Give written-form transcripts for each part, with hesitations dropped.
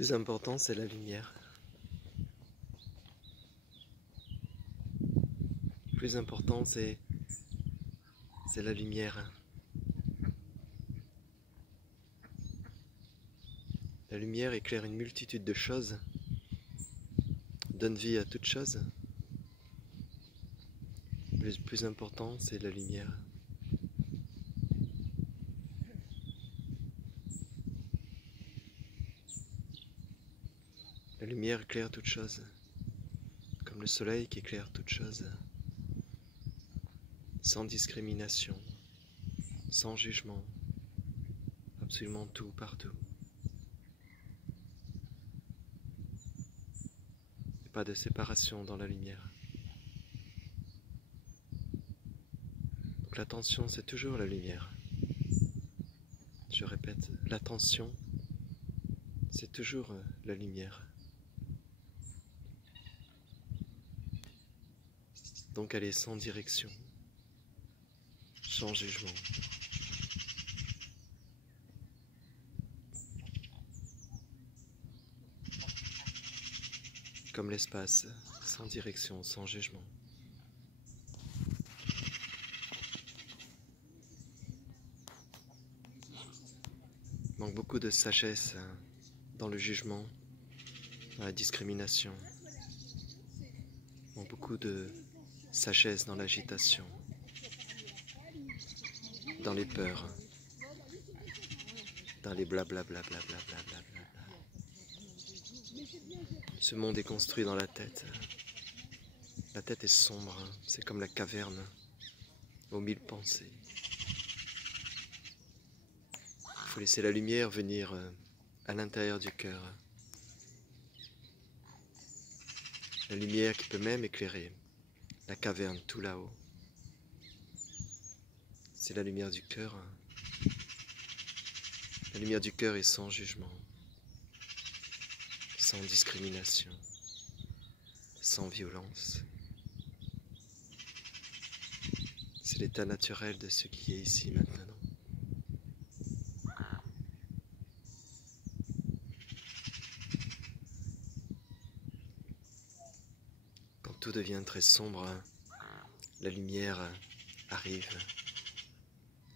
plus important, c'est la lumière. Le plus important, c'est la lumière. La lumière éclaire une multitude de choses, donne vie à toute chose. Le plus important, c'est la lumière. La lumière éclaire toute chose, comme le soleil qui éclaire toute chose, sans discrimination, sans jugement, absolument tout, partout. Il n'y a pas de séparation dans la lumière. Donc l'attention, c'est toujours la lumière. Je répète, l'attention, c'est toujours la lumière. Donc elle est sans direction, sans jugement. Comme l'espace, sans direction, sans jugement. Il manque beaucoup de sagesse dans le jugement, dans la discrimination. Il manque beaucoup de sagesse dans l'agitation, dans les peurs, dans les blablabla. Ce monde est construit dans la tête. La tête est sombre, c'est comme la caverne aux mille pensées. Il faut laisser la lumière venir à l'intérieur du cœur. La lumière qui peut même éclairer la caverne tout là-haut. C'est la lumière du cœur. La lumière du cœur est sans jugement, sans discrimination, sans violence. C'est l'état naturel de ce qui est ici maintenant. Quand tout devient très sombre, la lumière arrive.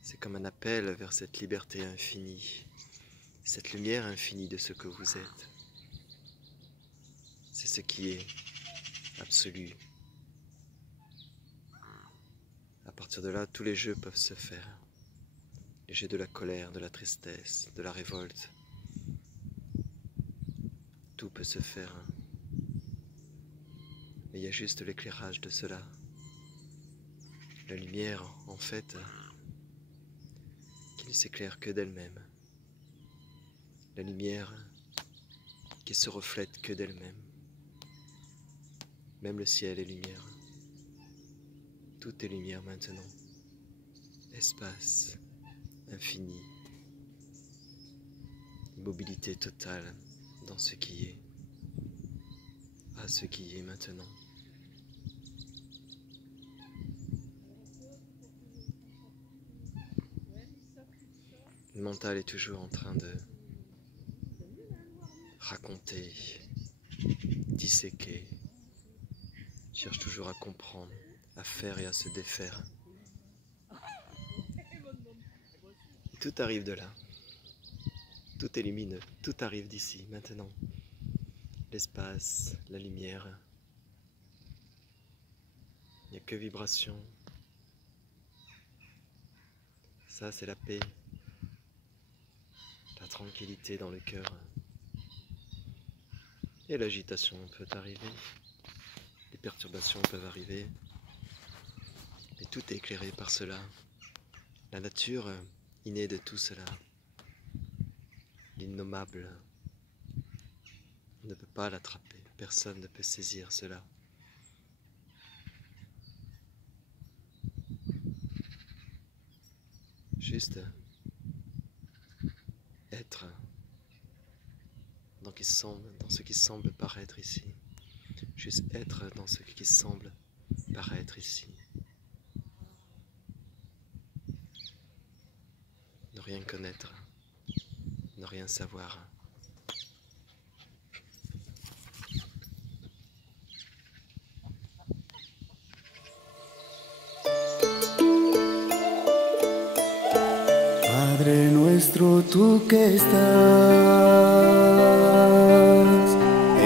C'est comme un appel vers cette liberté infinie, cette lumière infinie de ce que vous êtes. C'est ce qui est absolu. À partir de là, tous les jeux peuvent se faire. Les jeux de la colère, de la tristesse, de la révolte. Tout peut se faire. Mais il y a juste l'éclairage de cela. La lumière, en fait, qui ne s'éclaire que d'elle-même. La lumière qui se reflète que d'elle-même. Même le ciel est lumière. Tout est lumière maintenant. Espace, infini. Immobilité totale dans ce qui est. À ce qui est maintenant. Le mental est toujours en train de raconter, disséquer, cherche toujours à comprendre, à faire et à se défaire. Et tout arrive de là. Tout est lumineux, tout arrive d'ici, maintenant. L'espace, la lumière. Il n'y a que vibration. Ça, c'est la paix. La tranquillité dans le cœur. Et l'agitation peut arriver. Les perturbations peuvent arriver. Mais tout est éclairé par cela. La nature innée de tout cela. L'innommable. On ne peut pas l'attraper. Personne ne peut saisir cela. Juste être dans ce qui semble paraître ici. Juste être dans ce qui semble paraître ici. Ne rien connaître, ne rien savoir. Hijo, tú que estás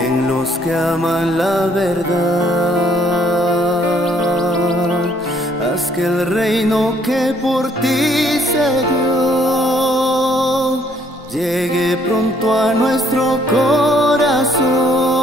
en los que aman la verdad, haz que el reino que por ti se dio llegue pronto a nuestro corazón.